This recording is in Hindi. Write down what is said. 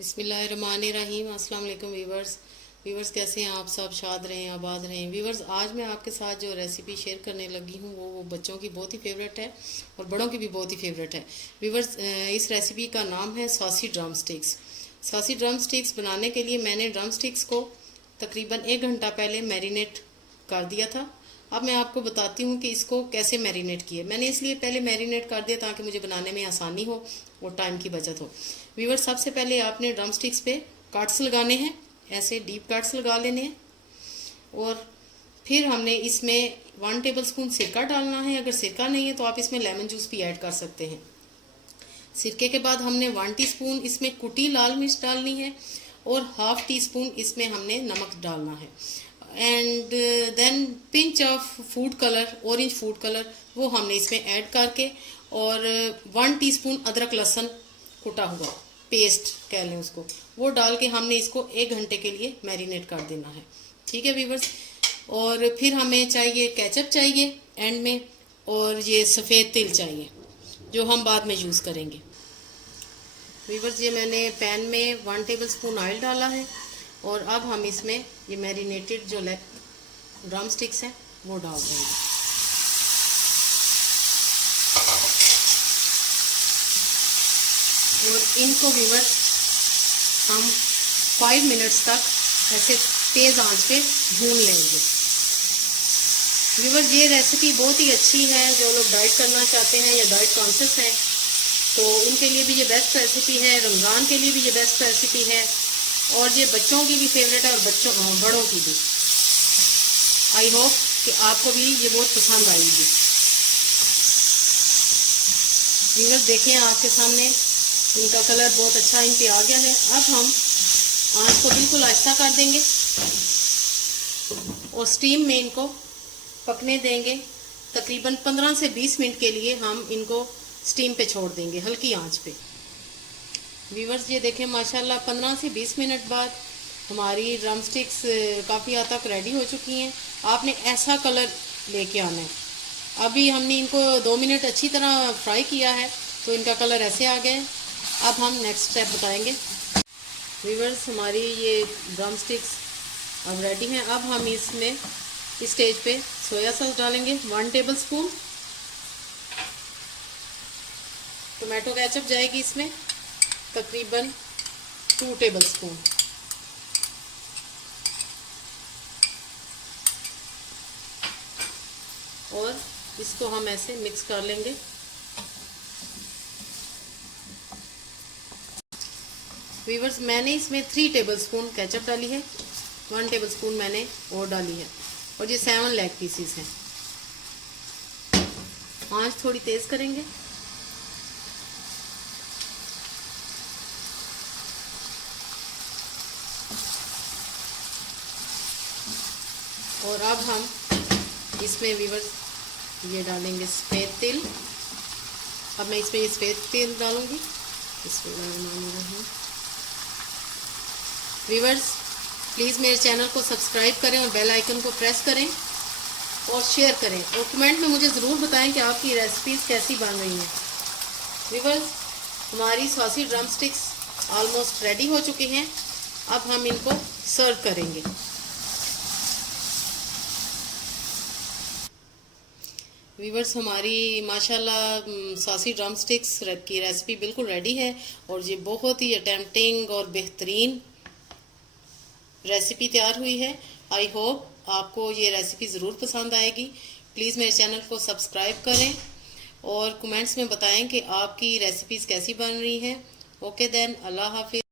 बिस्मिल्लाहिर्रहमानिर्रहीम। अस्सलाम वालेकुम वीवर्स कैसे हैं आप सब? शाद रहें, आबाद रहें। वीवर्स, आज मैं आपके साथ जो रेसिपी शेयर करने लगी हूँ वो बच्चों की बहुत ही फेवरेट है और बड़ों की भी बहुत ही फेवरेट है। वीवर्स, इस रेसिपी का नाम है saucy drum sticks. Saucy drum sticks बनाने के लिए मैंने ड्रम स्टिक्स को तकरीबन 1 घंटा पहले मैरिनेट कर दिया था। अब मैं आपको बताती हूँ कि इसको कैसे मैरिनेट किए। मैंने इसलिए पहले मैरिनेट कर दिया ताकि मुझे बनाने में आसानी हो और टाइम की बचत हो। व्यूअर्स, सबसे पहले आपने ड्रम स्टिक्स पे कट्स लगाने हैं, ऐसे डीप कट्स लगा लेने हैं। और फिर हमने इसमें 1 टेबल स्पून सिरका डालना है। अगर सिरका नहीं है तो आप इसमें लेमन जूस भी ऐड कर सकते हैं। सिरके के बाद हमने 1 टीस्पून इसमें कुटी लाल मिर्च डालनी है और ½ टीस्पून इसमें हमने नमक डालना है। And then pinch of food colour, orange food colour, वो हमने इसमें ऐड करके, और 1 टीस्पून अदरक लहसुन कुटा हुआ पेस्ट कह लें उसको, वो डाल के हमने इसको 1 घंटे के लिए मैरिनेट कर देना है। ठीक है व्यूवर्स। और फिर हमें चाहिए केचप चाहिए एंड में, और ये सफ़ेद तिल चाहिए जो हम बाद में यूज़ करेंगे। व्यूवर्स, ये मैंने पैन में 1 टेबल स्पून ऑयल डाला है और अब हम इसमें ये मैरिनेटेड जो ड्रम स्टिक्स हैं वो डाल देंगे। और इनको व्यूवर्स हम 5 मिनट्स तक ऐसे तेज़ आंच पे भून लेंगे। व्यूवर्स, ये रेसिपी बहुत ही अच्छी है। जो लोग डाइट करना चाहते हैं या डाइट कॉन्शियस हैं तो उनके लिए भी ये बेस्ट रेसिपी है। रमज़ान के लिए भी ये बेस्ट रेसिपी है और ये बच्चों की भी फेवरेट है और बड़ों की भी। आई होप कि आपको भी ये बहुत पसंद आएगी। व्यूवर्स, देखें आपके सामने इनका कलर बहुत अच्छा इन पे आ गया है। अब हम आंच को बिल्कुल आहिस्ता कर देंगे और स्टीम में इनको पकने देंगे। तकरीबन 15 से 20 मिनट के लिए हम इनको स्टीम पे छोड़ देंगे, हल्की आंच पे। व्यूवर्स, ये देखें माशाल्लाह 15 से 20 मिनट बाद हमारी ड्रम स्टिक्स काफ़ी हद तक रेडी हो चुकी हैं। आपने ऐसा कलर लेके आना है। अभी हमने इनको 2 मिनट अच्छी तरह फ्राई किया है तो इनका कलर ऐसे आ गया है। अब हम नेक्स्ट स्टेप बताएंगे। व्यूवर्स, हमारी ये ड्रम स्टिक्स अब रेडी हैं। अब हम इसमें इस स्टेज पे सोया सॉस डालेंगे 1 टेबल स्पून। टोमेटो केचप जाएगी इसमें तकरीबन 2 टेबल स्पून। और इसको हम ऐसे मिक्स कर लेंगे। व्यूवर्स, मैंने इसमें 3 टेबल स्पून केचप डाली है, 1 टेबल स्पून मैंने और डाली है, और ये 7 लेग पीसीस हैं। आंच थोड़ी तेज करेंगे। और अब हम इसमें व्यूवर्स ये डालेंगे सफ़ेद तिल। अब मैं इसमें सफ़ेद तिल डालूंगी। इसमें व्यूवर्स, प्लीज़ मेरे चैनल को सब्सक्राइब करें और बेल आइकन को प्रेस करें और शेयर करें और कमेंट में मुझे ज़रूर बताएं कि आपकी रेसिपीज़ कैसी बन रही हैं। व्यूवर्स, हमारी saucy drum sticks almost ready हो चुकी हैं। अब हम इनको सर्व करेंगे। व्यूवर्स, हमारी माशाल्लाह सॉसी ड्रम स्टिक्स की रेसिपी बिल्कुल रेडी है और ये बहुत ही अटेम्प्टिंग और बेहतरीन रेसिपी तैयार हुई है। आई होप आपको ये रेसिपी ज़रूर पसंद आएगी। प्लीज़ मेरे चैनल को सब्सक्राइब करें और कमेंट्स में बताएं कि आपकी रेसिपीज़ कैसी बन रही हैं। ओके देन, अल्लाह हाफिज़।